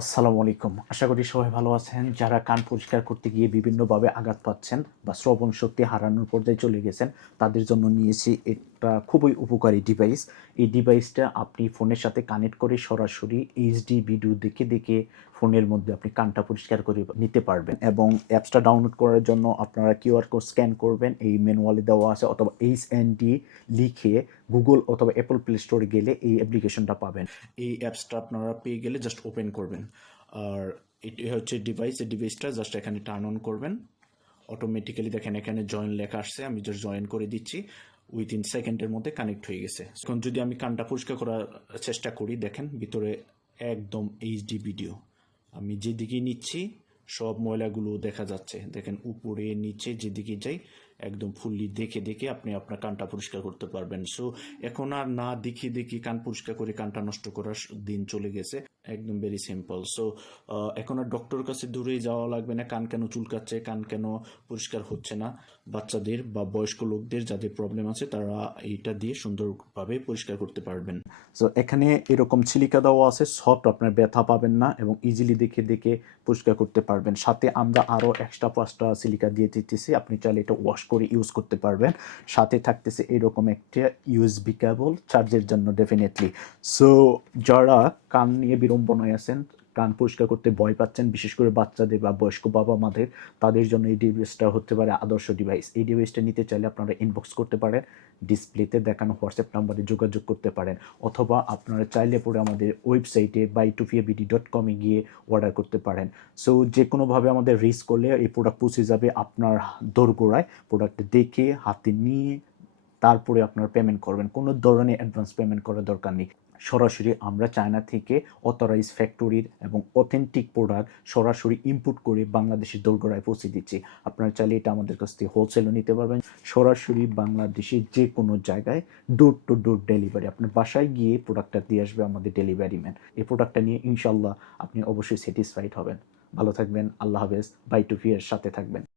আসসালামু আলাইকুম। আশা করি সবাই ভালো আছেন। যারা কান পরিষ্কার করতে গিয়ে বিভিন্নভাবে আঘাত পাচ্ছেন বা শ্রবণ শক্তি হারানোর পর্যায়ে চলে গেছেন, তাদের জন্য নিয়েছি একটা খুবই উপকারী ডিভাইস। এই ডিভাইসটা আপনি ফোনের সাথে কানেক্ট করে সরাসরি এইচডি ভিডিও দেখে দেখে ফোনের মধ্যে আপনি কানটা পরিষ্কার করে নিতে পারবেন এবং অ্যাপসটা ডাউনলোড করার জন্য আপনারা কিউআর কোড স্ক্যান করবেন, এই ম্যানুয়ালে দেওয়া আছে, অথবা এইচএনডি লিখে গুগল অথবা অ্যাপল প্লে স্টোরে গেলে এই অ্যাপ্লিকেশনটা পাবেন। এই অ্যাপসটা আপনারা পেয়ে গেলে জাস্ট ওপেন করবেন। আর এটি হচ্ছে ডিভাইস, এই ডিভাইসটা জাস্ট এখানে টার্ন অন করবেন। অটোমেটিক্যালি দেখেন এখানে জয়েন লেখা আসছে, আমি জাস্ট জয়েন করে দিচ্ছি। উইথিন সেকেন্ডের মধ্যে কানেক্ট হয়ে গেছে। এখন যদি আমি কানটা পরিষ্কার করার চেষ্টা করি, দেখেন ভিতরে একদম এইচডি ভিডিও। আমি যেদিকে নিচ্ছি সব ময়লাগুলো দেখা যাচ্ছে, দেখেন উপরে নিচে যেদিকে যাই একদম ফুললি দেখে দেখে আপনি আপনার কানটা পরিষ্কার করতে পারবেন। সো এখন আর না দেখি দেখি কান পরিষ্কার করে কানটা নষ্ট করার দিন চলে গেছে। একদম ভেরি সিম্পল। সো এখন আর ডক্টরের কাছে দূরেই যাওয়া লাগবে না। কান কেন চুলকাচ্ছে, কান কেন পরিষ্কার হচ্ছে না, বাচ্চাদের বা বয়স্ক লোকদের যাদের প্রবলেম আছে তারা এইটা দিয়ে সুন্দরভাবে পরিষ্কার করতে পারবেন। সো এখানে এরকম ছিলিকা দেওয়া আছে, সফট, আপনার ব্যথা পাবেন না এবং ইজিলি দেখে দেখে পরিষ্কার করতে পারবেন। সাথে আমরা আরও এক্সট্রা 5টা সিলিকা দিয়ে দিতেছি, আপনি চাইলে এটা ওয়াশ করে ইউজ করতে পারবেন। সাথে থাকতেছে এরকম একটা ইউএসবি কেবল চার্জের জন্য ডেফিনেটলি। সো যারা কান নিয়ে বিড়ম্বনায় আছেন, কান পরিষ্কার করতে ভয় পাচ্ছেন, বিশেষ করে বাচ্চাদের বা বয়স্ক বাবা মাদের, তাদের জন্য এই ডিভাইসটা হতে পারে আদর্শ ডিভাইস। এই ডিভাইসটা নিতে চাইলে আপনারা ইনবক্স করতে পারেন, ডিসপ্লেতে দেখানো হোয়াটসঅ্যাপ নাম্বারে যোগাযোগ করতে পারেন, অথবা আপনারা চাইলে পরে আমাদের ওয়েবসাইটে buy2fearBD.com গিয়ে অর্ডার করতে পারেন। সো যে কোনোভাবে আমাদের রিস্ক করলে এই প্রোডাক্ট পৌঁছে যাবে আপনার দোরগোড়ায়। প্রোডাক্ট দেখে হাতে নিয়ে তারপরে আপনার পেমেন্ট করবেন, কোনো ধরনের অ্যাডভান্স পেমেন্ট করার দরকার নেই। সরাসরি আমরা চায়না থেকে অথরাইজ ফ্যাক্টরির এবং অথেন্টিক প্রোডাক্ট সরাসরি ইম্পোর্ট করে বাংলাদেশের দোরগোড়ায় পৌঁছে দিচ্ছি। আপনারা চাইলে এটা আমাদের কাছ থেকে হোলসেলও নিতে পারবেন। সরাসরি বাংলাদেশের যে কোনো জায়গায় ডোর টু ডোর ডেলিভারি, আপনার বাসায় গিয়ে প্রোডাক্টটা দিয়ে আসবে আমাদের ডেলিভারি ম্যান। এই প্রোডাক্টটা নিয়ে ইনশাল্লাহ আপনি অবশ্যই স্যাটিসফাইড হবেন। ভালো থাকবেন, আল্লাহ হাফেজ। বাই টু ফিয়ার সাথে থাকবেন।